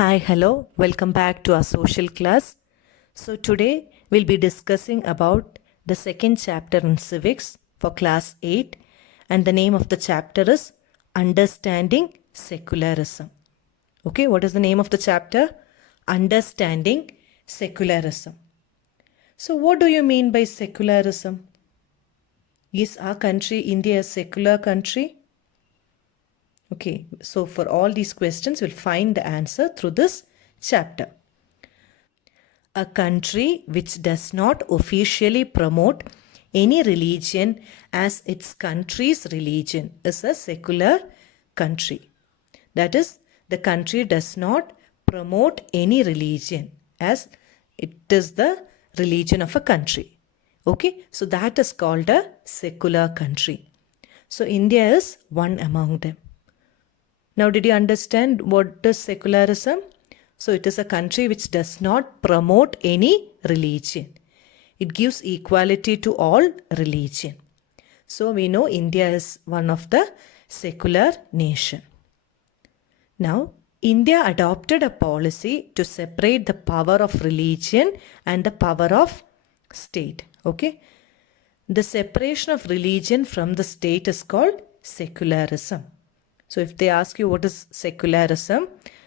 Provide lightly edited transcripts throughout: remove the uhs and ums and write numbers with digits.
Hi, hello, welcome back to our social class. So, today we'll be discussing about the second chapter in civics for class 8, and the name of the chapter is Understanding Secularism. Okay, what is the name of the chapter? Understanding Secularism. So, what do you mean by secularism? Is our country, India, a secular country? Okay, so for all these questions, we'll find the answer through this chapter. A country which does not officially promote any religion as its country's religion is a secular country. That is, the country does not promote any religion as it is the religion of a country. Okay, so that is called a secular country. So India is one among them. Now, did you understand what is secularism? So, it is a country which does not promote any religion. It gives equality to all religion. So, we know India is one of the secular nation. Now, India adopted a policy to separate the power of religion and the power of state. Okay. The separation of religion from the state is called secularism. So if they ask you what is secularism,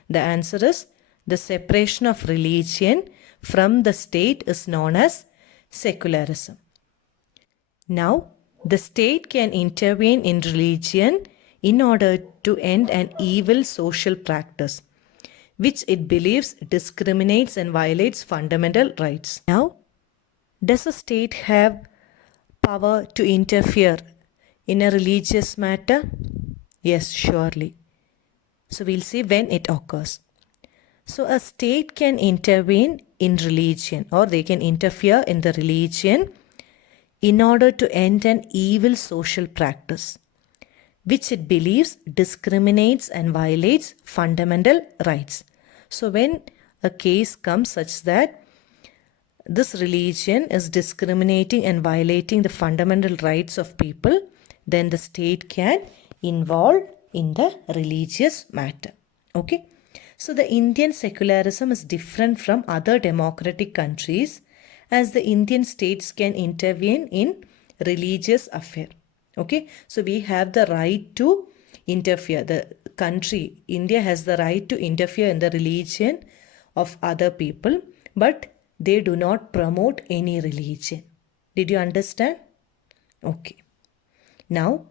the answer is the separation of religion from the state is known as secularism. Now, the state can intervene in religion in order to end an evil social practice, which it believes discriminates and violates fundamental rights. Now, does a state have power to interfere in a religious matter? Yes, surely. So we'll see when it occurs. So a state can intervene in religion, or they can interfere in the religion in order to end an evil social practice, which it believes discriminates and violates fundamental rights. So when a case comes such that this religion is discriminating and violating the fundamental rights of people, then the state can involve in the religious matter. Okay. So the Indian secularism is different from other democratic countries, as the Indian states can intervene in religious affair. Okay. So we have the right to interfere. The country, India, has the right to interfere in the religion of other people, but they do not promote any religion. Did you understand? Okay. Now,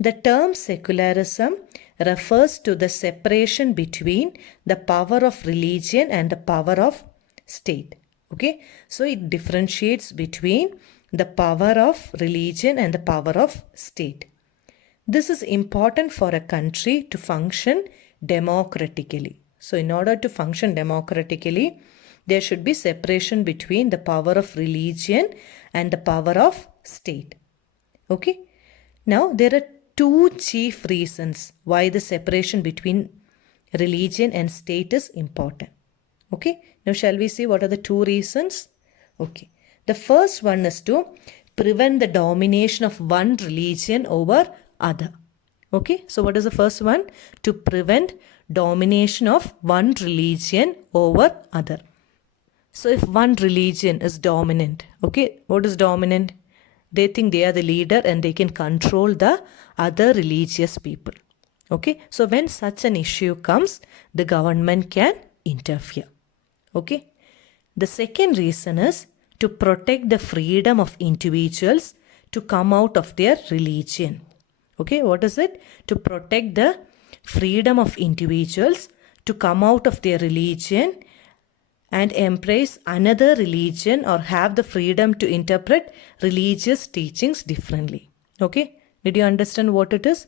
the term secularism refers to the separation between the power of religion and the power of state. Okay, so it differentiates between the power of religion and the power of state. This is important for a country to function democratically. So, in order to function democratically, there should be separation between the power of religion and the power of state. Okay, now there are two chief reasons why the separation between religion and state is important. Okay, now shall we see what are the two reasons? Okay, the first one is to prevent the domination of one religion over other. Okay, so what is the first one? To prevent domination of one religion over other. So if one religion is dominant, okay, what is dominant? They think they are the leader and they can control the other religious people. Okay, so when such an issue comes, the government can interfere. Okay, the second reason is to protect the freedom of individuals to come out of their religion. Okay, what is it? To protect the freedom of individuals to come out of their religion and embrace another religion or have the freedom to interpret religious teachings differently. Okay, did you understand what it is?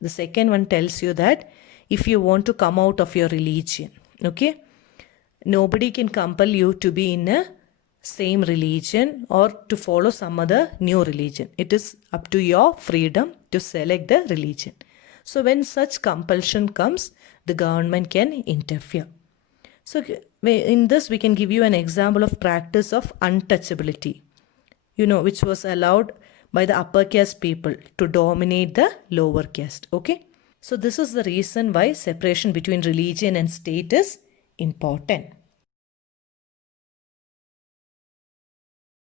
The second one tells you that if you want to come out of your religion, okay, nobody can compel you to be in a same religion or to follow some other new religion. It is up to your freedom to select the religion. So when such compulsion comes, the government can interfere. So in this, we can give you an example of practice of untouchability, which was allowed by the upper caste people to dominate the lower caste. Okay. So this is the reason why separation between religion and state is important.